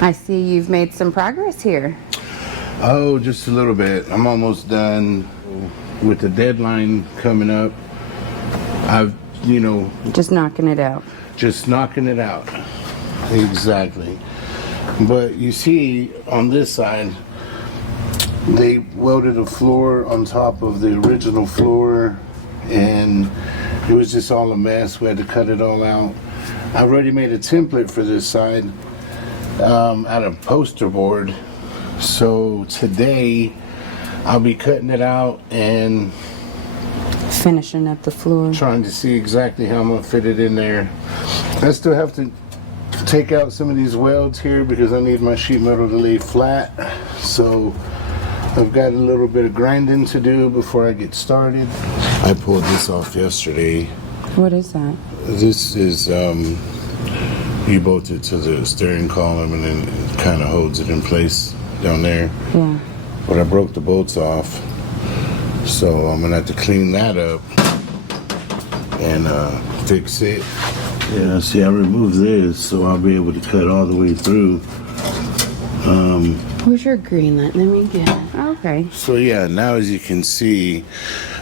I see you've made some progress here. Oh, just a little bit. I'm almost done. With the deadline coming up, I've, Just knocking it out. just knocking it out. Exactly. But you see, on this side, they welded a floor on top of the original floor, and it was just all a mess. We had to cut it all out. I've already made a template for this side out of poster board. So today, I'll be cutting it out and finishing up the floor. Trying to see exactly how I'm going to fit it in there. I still have to take out some of these welds here because I need my sheet metal to lay flat. So I've got a little bit of grinding to do before I get started. I pulled this off yesterday. What is that? This is, you bolt it to the steering column and then it kind of holds it in place down there. Yeah. But I broke the bolts off, so I'm gonna have to clean that up and fix it. Yeah, see, I removed this, so I'll be able to cut all the way through. Where's your green? Let me get it. Okay. So yeah, now as you can see,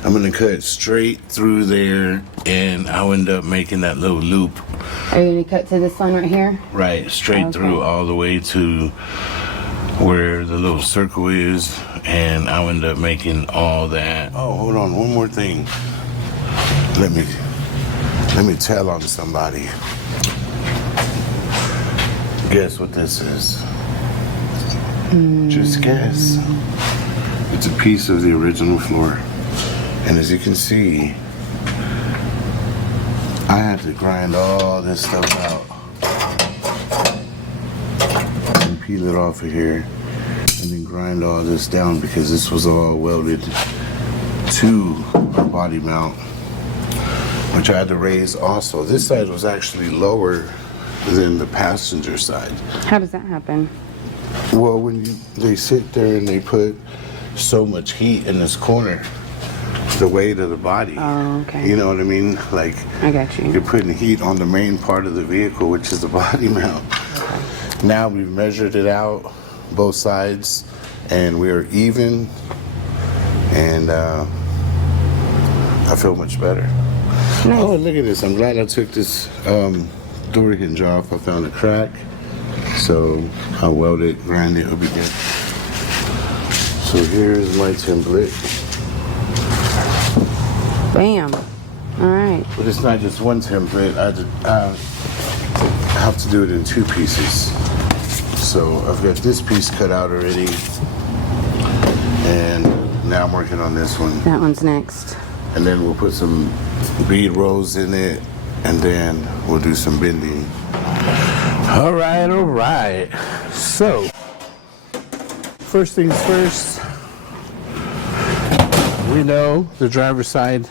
I'm gonna cut straight through there, and I'll end up making that little loop. Are you gonna cut to this line right here? Right, straight through all the way to where the little circle is, and I'll end up making all that. Oh, hold on, one more thing. Let me tell on somebody. Guess what this is? Just guess. It's a piece of the original floor. And as you can see, I had to grind all this stuff out. Peel it off of here and then grind all this down because this was all welded to our body mount, which I had to raise also. This side was actually lower than the passenger side. How does that happen? Well, when they sit there and they put so much heat in this corner, the weight of the body. Oh, okay. You know what I mean? Like, I got you. You're putting heat on the main part of the vehicle, which is the body mount. Now we've measured it out, both sides, and we're even, and I feel much better. Nice. Oh, look at this. I'm glad I took this door hinge off. I found a crack, so I weld it, grind it, it'll be good. So here's my template. Bam. All right. But it's not just one template. I have to do it in two pieces. So I've got this piece cut out already, and now I'm working on this one. That one's next. And then we'll put some bead rolls in it, and then we'll do some bending. All right. So, first things first, we know the driver's side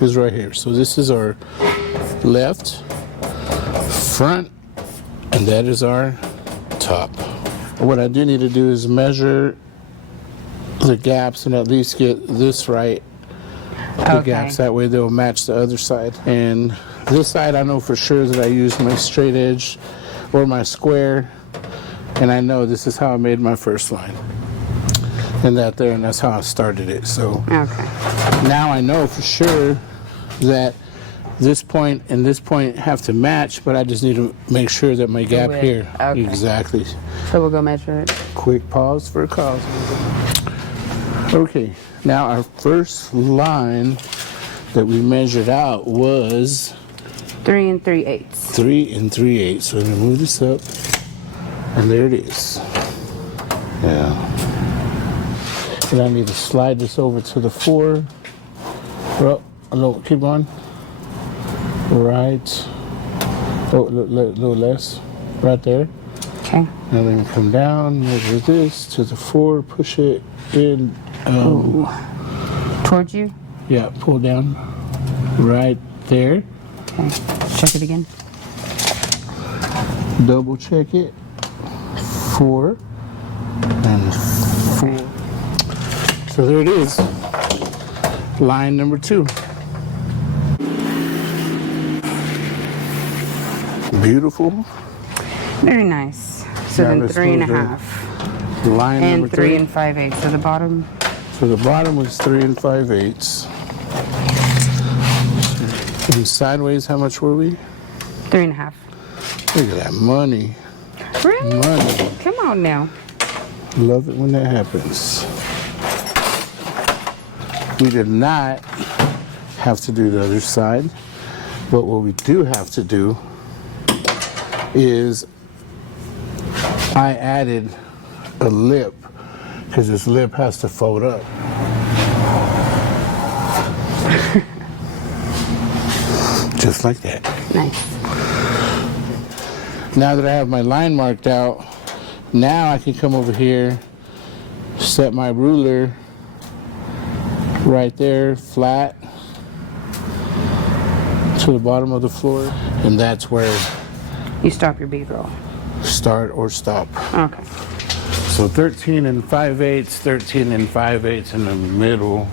is right here. So this is our left front, and that is our top. What I do need to do is measure the gaps and at least get this right. The gaps, that way they'll match the other side. And this side I know for sure that I used my straight edge or my square, and I know this is how I made my first line. And that's how I started it. So now I know for sure that this point and this point have to match, but I just need to make sure that my gap here. Exactly. So we'll go measure it. Quick pause for a cause. Okay, now our first line that we measured out was 3 3/8. 3 3/8. So I'm gonna move this up, and there it is. Yeah. And I need to slide this over to the 4. Well, no, keep going. Right. Oh, a little less. Right there. Okay. And then come down, measure this to the 4, push it in. Towards you? Yeah, pull down. Right there. Okay. Check it again. Double check it. 4 and 4. So there it is. Line number 2. Beautiful. Very nice. So Now then let's 3 and a move the half. line And number 3 and 5/8. So the bottom. So the bottom was 3 and 5/8. And sideways, how much were we? 3 and a half. Look at that money. Really? Money. Come on now. Love it when that happens. We did not have to do the other side, but what we do have to do is I added a lip because this lip has to fold up. Just like that. Nice. Now that I have my line marked out, now I can come over here, set my ruler right there, flat to the bottom of the floor, and that's where You stop your bead roll. start or stop. Okay. So 13 and 5/8, 13 and 5/8 in the middle,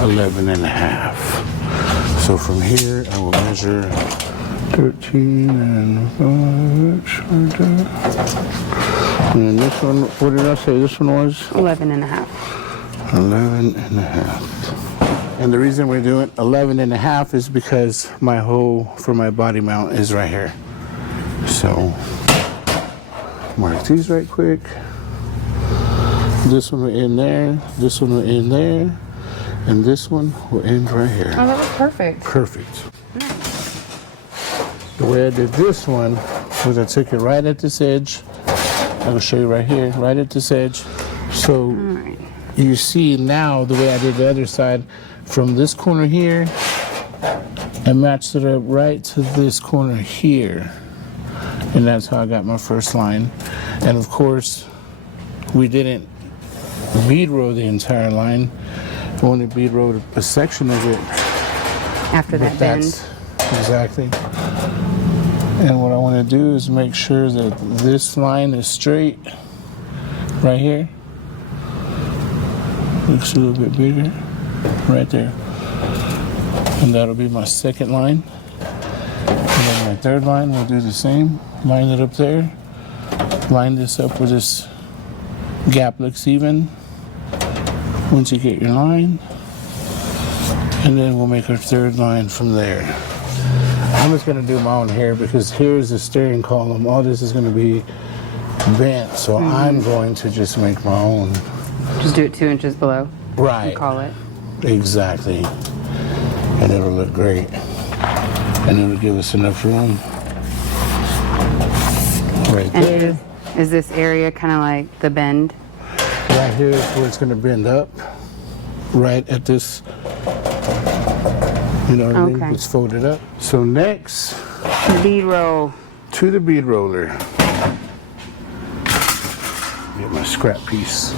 11 and a half. So from here, I will measure 13 and 5/8 right there. And this one, what did I say this one was? 11 and a half. 11 and a half. And the reason we're doing 11 and a half is because my hole for my body mount is right here. So, mark these right quick. This one will end there, this one will end there, and this one will end right here. Oh, that was perfect. Perfect. The way I did this one was I took it right at this edge. I'll show you right here, right at this edge. So Alright. you see now the way I did the other side, from this corner here, I matched it up right to this corner here. And that's how I got my first line. And of course, we didn't bead row the entire line. I only bead rowed a section of it. After that bend. Exactly. And what I want to do is make sure that this line is straight right here. Looks a little bit bigger right there. And that'll be my second line. And then my third line will do the same. Line it up there. Line this up where this gap looks even. Once you get your line. And then we'll make our third line from there. I'm just going to do my own hair because here's the steering column. All this is going to be bent, so I'm going to just make my own. Just do it 2 inches below. Right. And call it. Exactly. And it'll look great. And it'll give us enough room. Right And there. is this area kind of like the bend? Right here is where it's going to bend up. Right at this, you know what I mean? Okay. It's folded up. So next, Bead roll. to the bead roller. Get my scrap piece.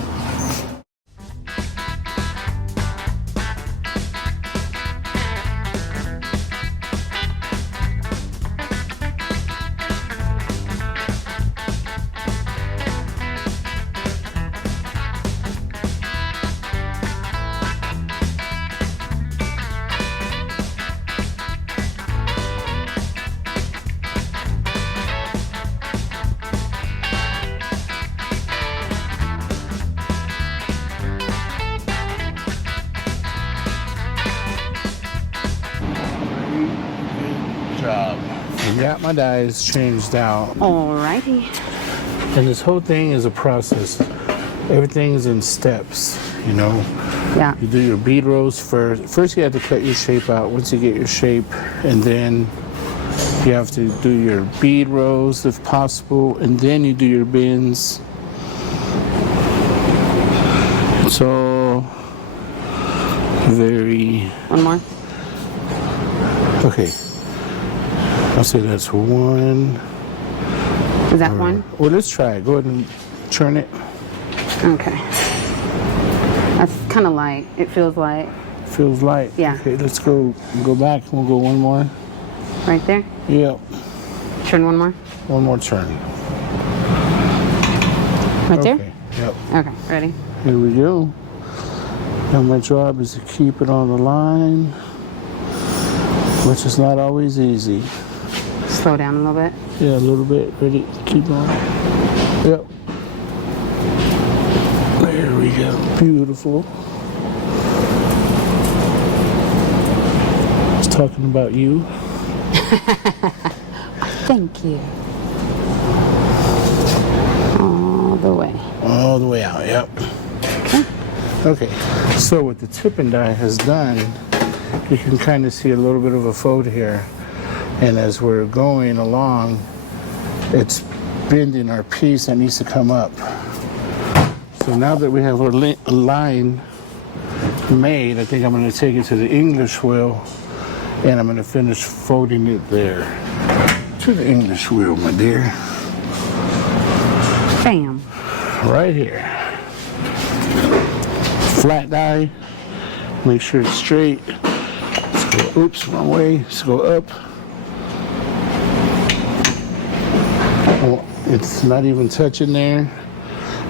Job. I got my dies changed out, Alrighty. and this whole thing is a process. Everything's in steps, you know. Yeah. You do your bead rows first. First, you have to cut your shape out. Once you get your shape, and then you have to do your bead rows if possible, and then you do your bends. It's all very One more. okay. I'll say that's one. Is that one? Well, let's try it. Go ahead and turn it. Okay. That's kind of light. It feels light. Feels light. Yeah. Okay, let's go back. We'll go one more. Right there. Yep. Turn one more. One more turn. Right there. Okay. Yep. Okay. Ready? Here we go. Now my job is to keep it on the line, which is not always easy. Slow down a little bit. Yeah, a little bit. Ready? Keep going. Yep. There we go. Beautiful. I was talking about you. Thank you. All the way. All the way out, yep. Okay, so what the tipping die has done, you can kind of see a little bit of a fold here. And as we're going along, it's bending our piece that needs to come up. So now that we have our line made, I think I'm going to take it to the English wheel and I'm going to finish folding it there. To the English wheel, my dear. Bam. Right here. Flat die, make sure it's straight. Let's go, oops, wrong way. Let's go up. It's not even touching there.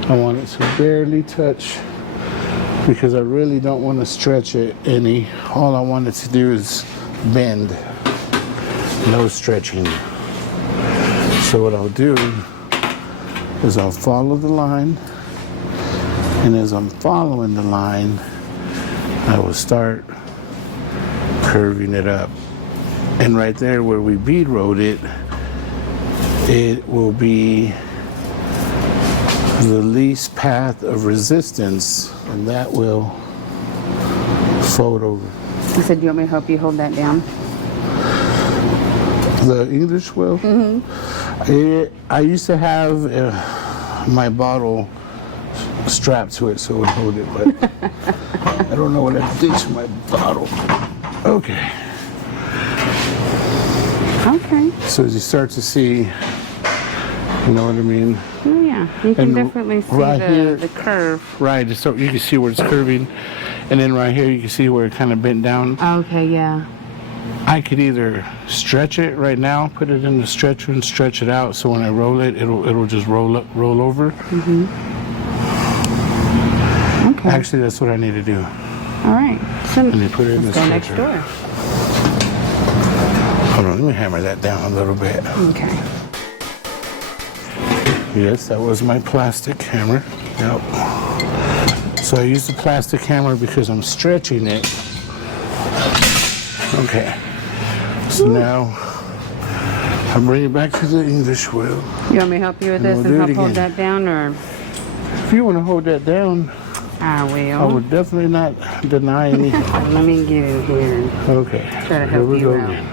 I want it to barely touch because I really don't want to stretch it any. All I want it to do is bend, no stretching. So what I'll do is I'll follow the line. And as I'm following the line, I will start curving it up. And right there where we bead rode it, it will be the least path of resistance, and that will fold over. You said you want me to help you hold that down? The English wheel? Mm-hmm. I used to have my bottle strapped to it so it would hold it, but I don't know what I did to my bottle. Okay. Okay. So as you start to see, you know what I mean? Oh, yeah. You can And definitely see right here, the curve. Right, so you can see where it's curving, and then right here you can see where it kind of bent down. Okay, yeah. I could either stretch it right now, put it in the stretcher and stretch it out, so when I roll it, it'll just roll over. Mm-hmm. Okay. Actually, that's what I need to do. All right. So And then put it in the let's go next stretcher. door. Hold on, let me hammer that down a little bit. Okay. Yes, that was my plastic hammer. Yep. So I use the plastic hammer because I'm stretching it. Okay. So now I'm bringing it back to the English wheel. You want me to help you with this we'll and do it help hold again. that down, or If you want to hold that down, I will? I would definitely not deny any. Let me get in here. Okay. Try to Here help we you go out. again.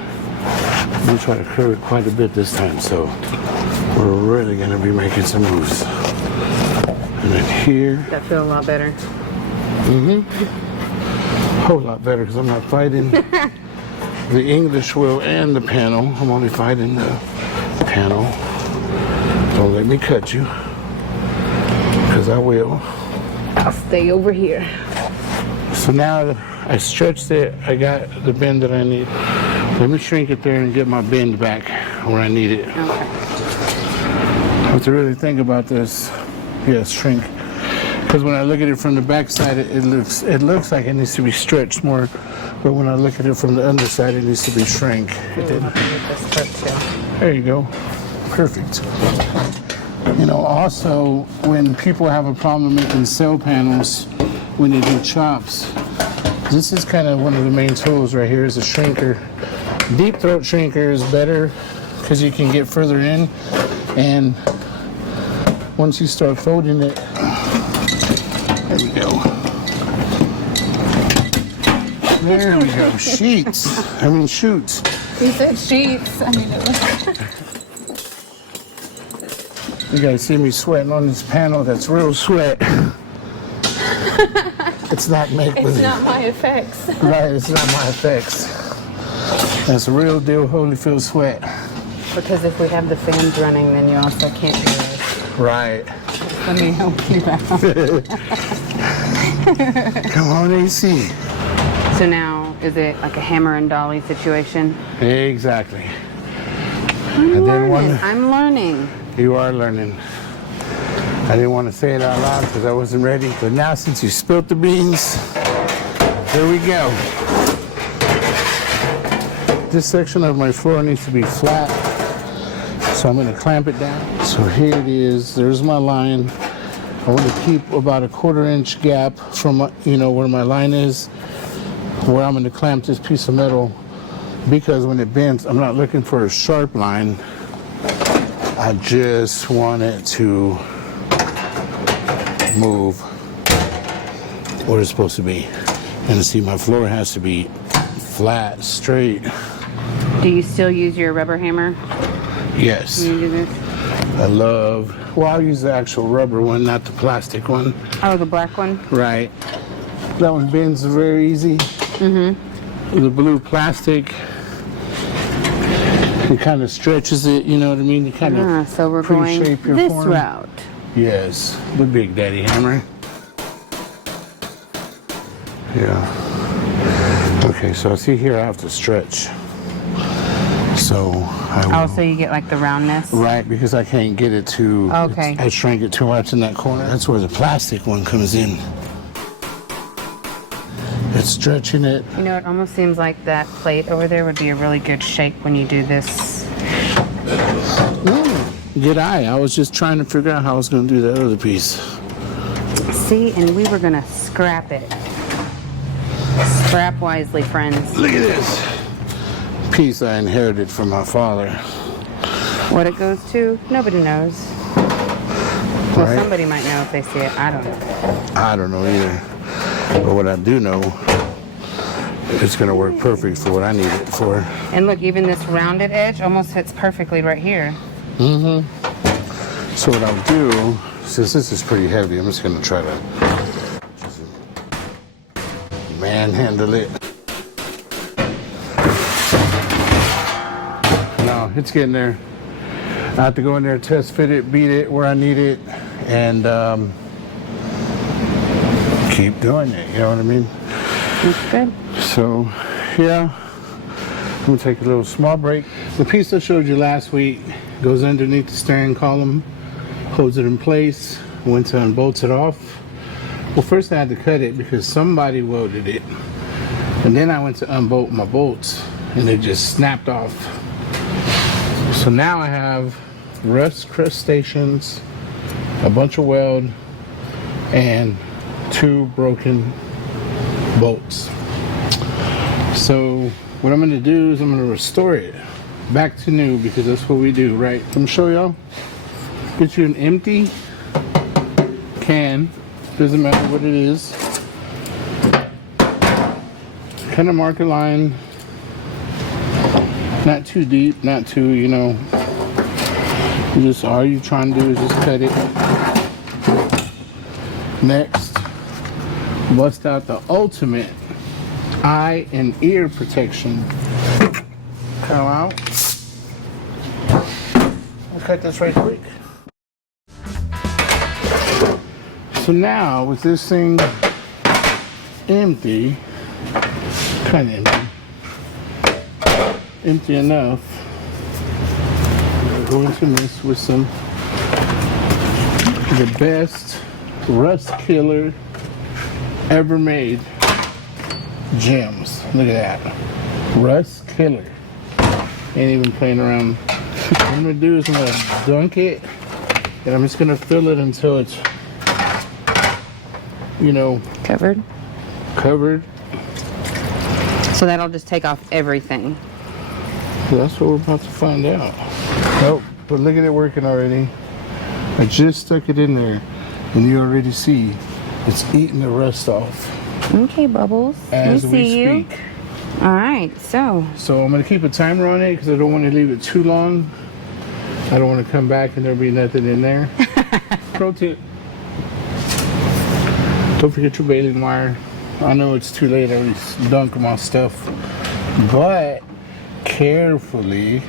I'm going to try to curve it quite a bit this time, so we're really going to be making some moves. And then here. That feel a lot better. A whole lot better because I'm not fighting the English wheel and the panel. I'm only fighting the panel. Don't let me cut you, because I will. I'll stay over here. So now I stretched it. I got the bend that I need. Let me shrink it there and get my bend back where I need it. Okay. I have to really think about this. Yeah, shrink. Because when I look at it from the back side, it looks like it needs to be stretched more. But when I look at it from the underside, it needs to be shrink. It didn't. There you go. Perfect. You know, also, when people have a problem making cell panels, when they do chops, this is kind of one of the main tools right here is a shrinker. Deep throat shrinker is better because you can get further in, and once you start folding it, there we go. There we go. Shoots. You said sheets. I mean, it was... You guys see me sweating on this panel. That's real sweat. It's not make-believe. It's not my effects. Right, it's not my effects. That's real deal Holyfield sweat. Because if we have the fans running, then you also can't do it. Right. Let me help you out. Come on, AC. So now, is it like a hammer and dolly situation? Exactly. I'm wanna- learning. You are learning. I didn't want to say it out loud because I wasn't ready. But now since you spilt the beans, here we go. This section of my floor needs to be flat So I'm going to clamp it down. So here it is. There's my line. I want to keep about a 1/4 inch gap from, where my line is, where I'm going to clamp this piece of metal, because when it bends, I'm not looking for a sharp line. I just want it to move where it's supposed to be. And see, my floor has to be flat, straight. Do you still use your rubber hammer Yes. when you do this? I'll use the actual rubber one, not the plastic one. Oh, the black one? Right. That one bends very easy. The blue plastic, it kind of stretches it, you know what I mean? You kind of So we're going pre-shape your this form. route. Yes, the Big Daddy hammer. Yeah. Okay, so I see here I have to stretch. So I will. Oh, so you get like the roundness? Right, because I can't get it to. Okay. I shrank it too much in that corner. That's where the plastic one comes in. It's stretching it. You know, it almost seems like that plate over there would be a really good shape when you do this. Good eye. I was just trying to figure out how I was going to do that other piece. See, and we were going to scrap it. Scrap wisely, friends. Look at this piece I inherited from my father. What it goes to, nobody knows. Well, Right. somebody might know if they see it. I don't know. I don't know either. But what I do know, it's going to work perfect for what I need it for. And look, even this rounded edge almost fits perfectly right here. So what I'll do, since this is pretty heavy, I'm just going to try to just manhandle it. No, it's getting there. I have to go in there, test fit it, beat it where I need it, and keep doing it, you know what I mean? That's good. So, yeah, I'm gonna take a little small break. The piece I showed you last week goes underneath the steering column, holds it in place. Went to unbolt it off. Well, first I had to cut it because somebody welded it. And then I went to unbolt my bolts and they just snapped off. So now I have rust crustaceans, a bunch of weld, and 2 broken bolts. So what I'm going to do is I'm going to restore it back to new, because that's what we do, right? I'm going to show y'all. Get you an empty can, doesn't matter what it is. Kind of mark a line, not too deep, not too, just all you're trying to do is just cut it. Next, bust out the ultimate eye and ear protection. Come out. I'll cut this right quick. So now with this thing empty, kind of empty enough, we're going to mix with some the best rust killer ever made gems. Look at that. Rust killer. Ain't even playing around. What I'm gonna do is I'm gonna dunk it, and I'm just gonna fill it until it's, covered. So that'll just take off everything. So that's what we're about to find out. Oh, but look at it working already. I just stuck it in there, and you already see it's eating the rust off. Okay, Bubbles. As we see we you. speak. All right, so So I'm gonna keep a timer on it because I don't want to leave it too long. I don't want to come back and there'll be nothing in there. Pro tip: don't forget your baling wire. I know it's too late. I already dunked my stuff, but carefully,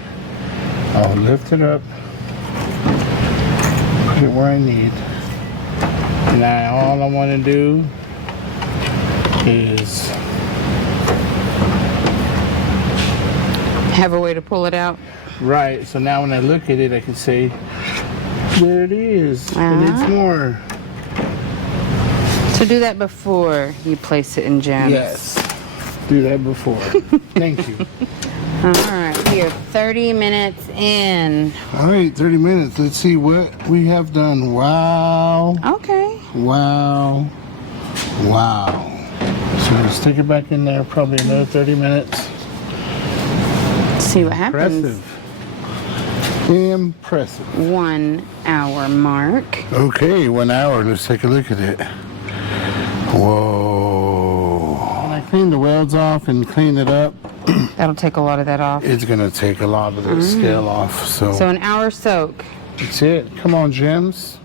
I'll lift it up, put it where I need. Now all I want to do is have a way to pull it out. right. So now when I look at it, I can say, there it is, and it's more. So do that before you place it in gems. Yes, do that before. Thank you. All right. We are 30 minutes in. All right, 30 minutes. Let's see what we have done. Wow. Okay. Wow. Wow. So let's stick it back in there, probably another 30 minutes. See what happens. Impressive. 1 hour mark. Okay, 1 hour. Let's take a look at it. Whoa. When I clean the welds off and clean it up, That'll take a lot of that off. it's going to take a lot of the scale off. So So an hour soak. that's it. Come on, gems.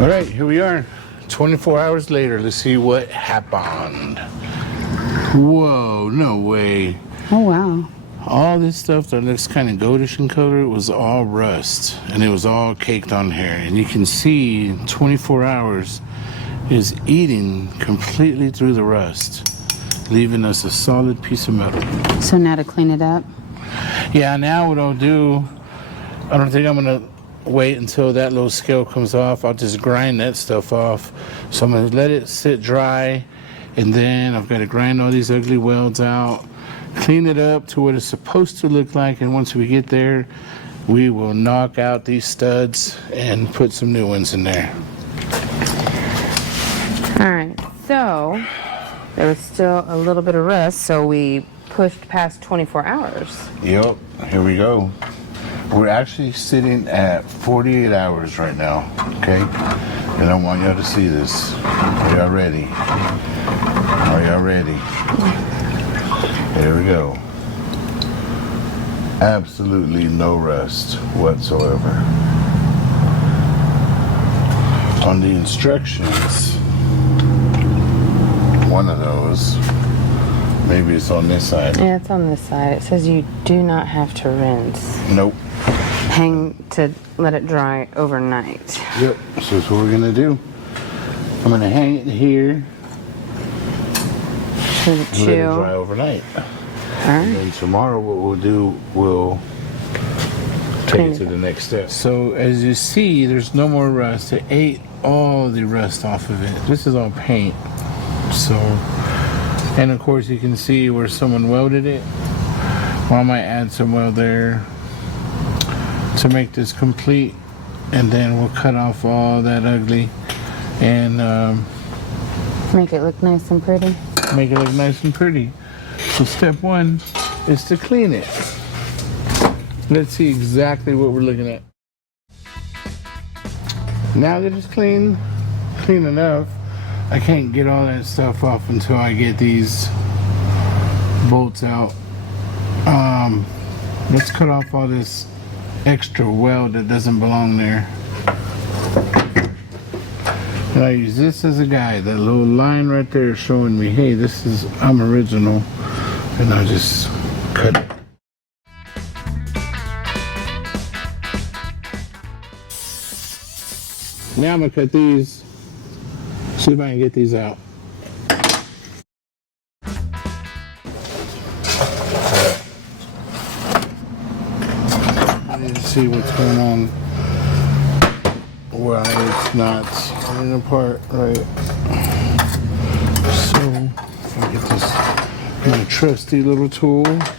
All right, here we are. 24 hours later. Let's see what happened. Whoa, no way. Oh, wow. All this stuff that looks kind of goldish in color was all rust, and it was all caked on here. And you can see 24 hours is eating completely through the rust, leaving us a solid piece of metal. So now to clean it up. Yeah, now what I'll do, I don't think I'm gonna wait until that little scale comes off. I'll just grind that stuff off. So I'm gonna let it sit dry, and then I've got to grind all these ugly welds out, clean it up to what it's supposed to look like, and once we get there, we will knock out these studs and put some new ones in there. All right. So there was still a little bit of rust, so we pushed past 24 hours. Yep, here we go. We're actually sitting at 48 hours right now, okay? And I want y'all to see this. Are y'all ready? Are y'all ready? Here we go. Absolutely no rust whatsoever. On the instructions, one of those, maybe it's on this side. Yeah, it's on this side. It says you do not have to rinse. Nope. Hang to let it dry overnight. Yep, so that's what we're gonna do. I'm gonna hang it here, To let it chill. dry overnight. All And right. then tomorrow what we'll do, we'll take it to the next step. So as you see, there's no more rust. It ate all the rust off of it. This is all paint. So, and of course you can see where someone welded it. Well, I might add some weld there to make this complete, and then we'll cut off all that ugly and Make it look nice and pretty. make it look nice and pretty. So step one is to clean it. Let's see exactly what we're looking at. Now that it's clean enough, I can't get all that stuff off until I get these bolts out. Let's cut off all this extra weld that doesn't belong there. And I use this as a guide. That little line right there showing me, hey, I'm original. And I just cut it. Now I'm gonna cut these. See if I can get these out. I need to see what's going on. Why it's not coming apart right. So if I get this my trusty little tool. Alright,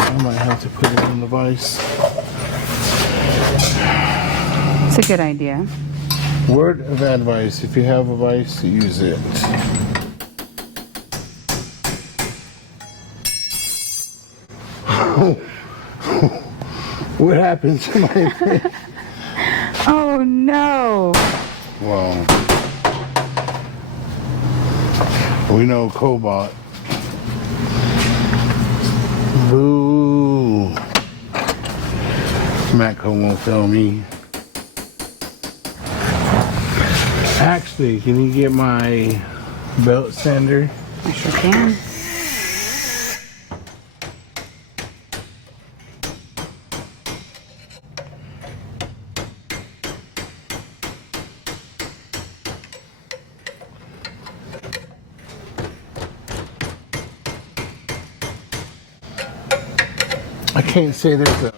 I might have to put it in the vise. It's a good idea. Word of advice, if you have a vise, use it. What happened to my pen? Oh no! Well, we know cobalt. Boo. Matco won't fail me. Actually, can you get my belt sander? I sure can. I can't say there's a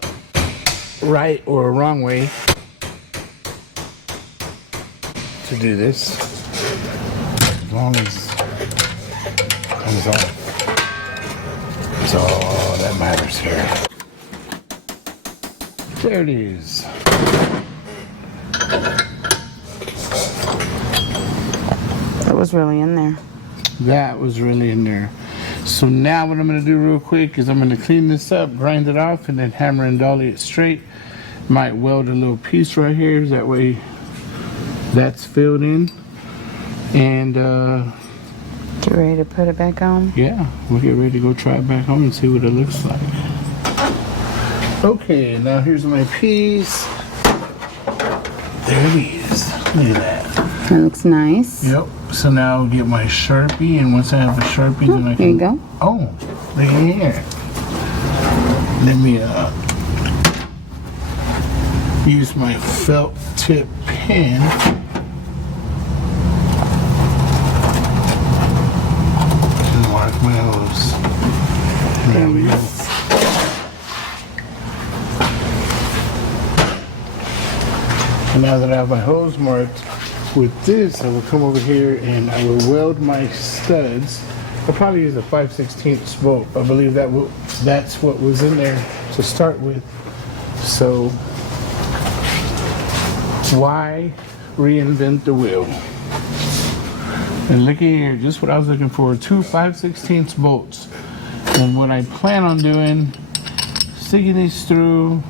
right or a wrong way to do this. long as it comes off. That's all that matters here. There it is. That was really in there. That was really in there. So now what I'm going to do real quick is I'm going to clean this up, grind it off, and then hammer and dolly it straight. Might weld a little piece right here, that way that's filled in. And Get ready to put it back on? yeah, we'll get ready to go try it back home and see what it looks like. Okay, now here's my piece. There it is. Look at that. That looks nice. Yep. So now I'll get my Sharpie, and once I have a Sharpie, then I can... Here you go. Oh, look at here. Let me use my felt tip pen. And mark my hose. There we go. And now that I have my hose marked, with this, I will come over here and I will weld my studs. I'll probably use a 5/16 bolt. I believe that's what was in there to start with. So, why reinvent the wheel? And look at here, just what I was looking for, 2 5/16 bolts. And what I plan on doing, sticking these through,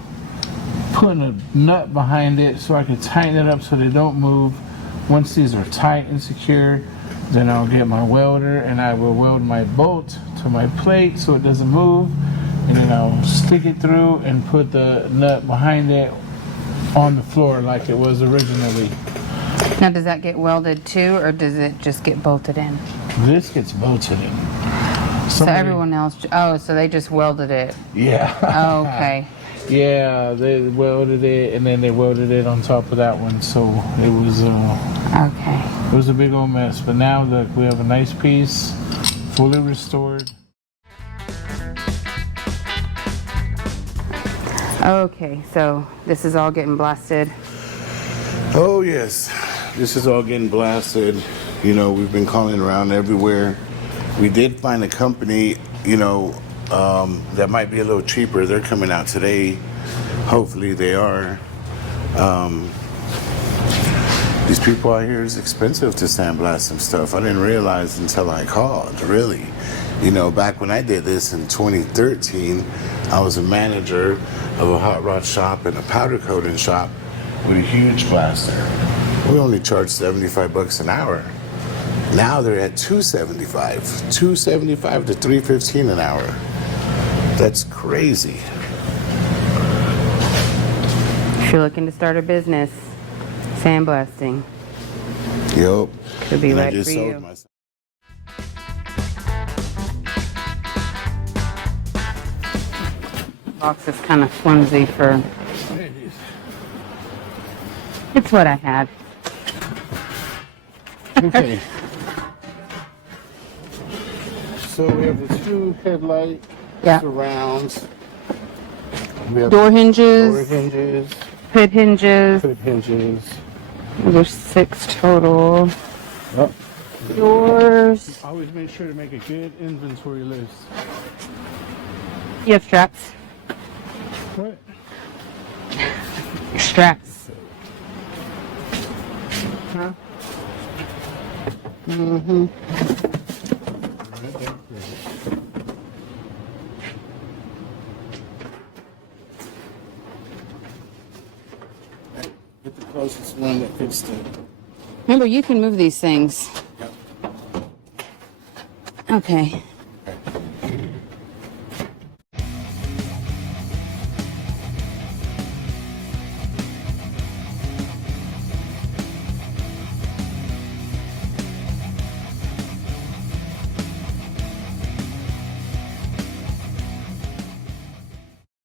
putting a nut behind it so I can tighten it up so they don't move. Once these are tight and secure, then I'll get my welder and I will weld my bolt to my plate so it doesn't move, and then I'll stick it through and put the nut behind it on the floor like it was originally. Now, does that get welded too, or does it just get bolted in? This gets bolted in. So everyone else, oh, so they just welded it. Yeah. Oh, okay. Yeah, they welded it and then they welded it on top of that one, so it was Okay. it was a big old mess. But now look, we have a nice piece, fully restored. Okay, so this is all getting blasted. Oh yes, this is all getting blasted. You know, we've been calling around everywhere. We did find a company, you know, that might be a little cheaper. They're coming out today. Hopefully they are. These people out here, is expensive to sandblast some stuff. I didn't realize until I called, really. You know, back when I did this in 2013, I was a manager of a hot rod shop and a powder coating shop with a huge blaster. We only charged $75 an hour. Now they're at $275 to $315 an hour. That's crazy. If you're looking to start a business, sandblasting Yup. could be And right I just for sold you. myself. Box is kind of flimsy for. There it is. It's what I had. Okay. So we have the 2 headlight Yeah. surrounds. We have Door hinges, door hinges, hood hinges. hood hinges. There's 6 total. Oh. Doors. Always make sure to make a good inventory list. You have straps. What? Straps. Huh? Mm-hmm. Right there. Get the closest one that fits the... Remember, you can move these things. Yep. Okay.